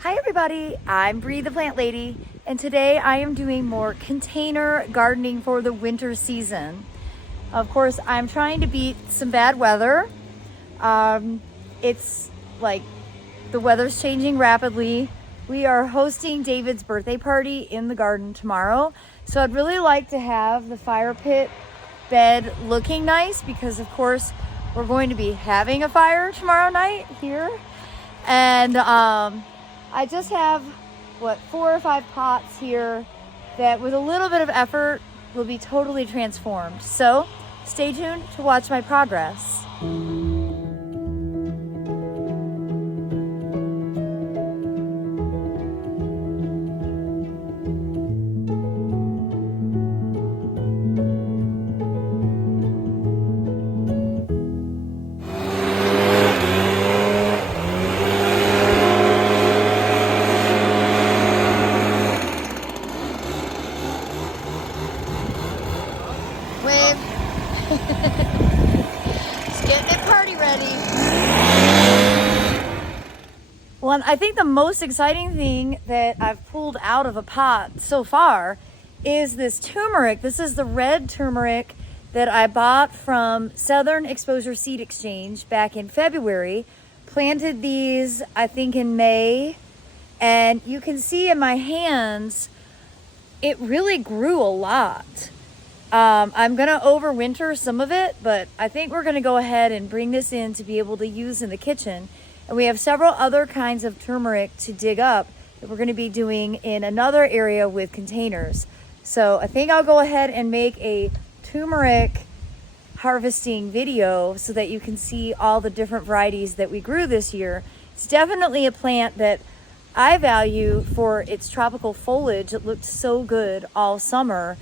Hi everybody, I'm Bree the Plant Lady, and today I am doing more container gardening for the winter season. Of course, I'm trying to beat some bad weather. It's like the weather's changing rapidly. We are hosting David's birthday party in the garden tomorrow, so I'd really like to have the fire pit bed looking nice because of course we're going to be having a fire tomorrow night here. And I just have, 4 or 5 pots here that with a little bit of effort will be totally transformed. So stay tuned to watch my progress. Wave. Just getting it party ready. Well, I think the most exciting thing that I've pulled out of a pot so far is this turmeric. This is the red turmeric that I bought from Southern Exposure Seed Exchange back in February. Planted these, I think, in May. And you can see in my hands, it really grew a lot. I'm going to overwinter some of it, but I think we're going to go ahead and bring this in to be able to use in the kitchen. And we have several other kinds of turmeric to dig up that we're going to be doing in another area with containers. So I think I'll go ahead and make a turmeric harvesting video so that you can see all the different varieties that we grew this year. It's definitely a plant that I value for its tropical foliage. It looked so good all summer.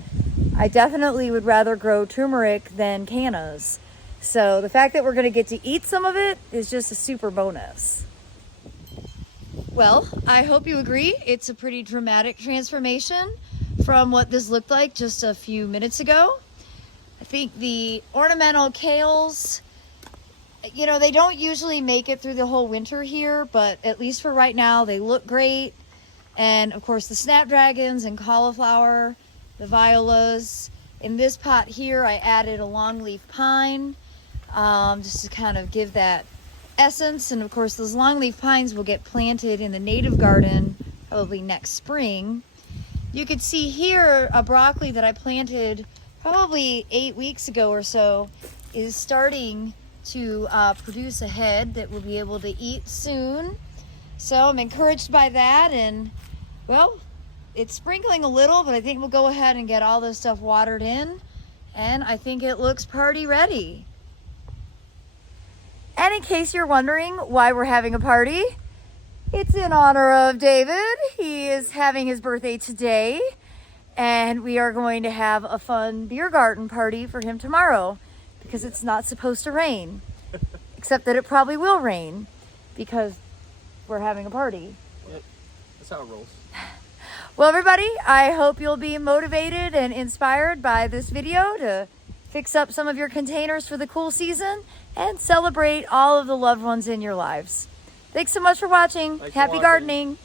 I definitely would rather grow turmeric than cannas. So the fact that we're going to get to eat some of it is just a super bonus. Well, I hope you agree. It's a pretty dramatic transformation from what this looked like just a few minutes ago. I think the ornamental kales, you know, they don't usually make it through the whole winter here, but at least for right now, they look great. And of course, the snapdragons and cauliflower, the violas. In this pot here, I added a longleaf pine just to kind of give that essence. And of course, those longleaf pines will get planted in the native garden probably next spring. You could see here a broccoli that I planted probably 8 weeks ago or so is starting to produce a head that we'll be able to eat soon. So I'm encouraged by that. And well, it's sprinkling a little, but I think we'll go ahead and get all this stuff watered in. And I think it looks party ready. And in case you're wondering why we're having a party, it's in honor of David. He is having his birthday today. And we are going to have a fun beer garden party for him tomorrow because it's not supposed to rain. Except that it probably will rain because we're having a party. Yep. That's how it rolls. Well, everybody, I hope you'll be motivated and inspired by this video to fix up some of your containers for the cool season and celebrate all of the loved ones in your lives. Thanks so much for watching. Happy gardening.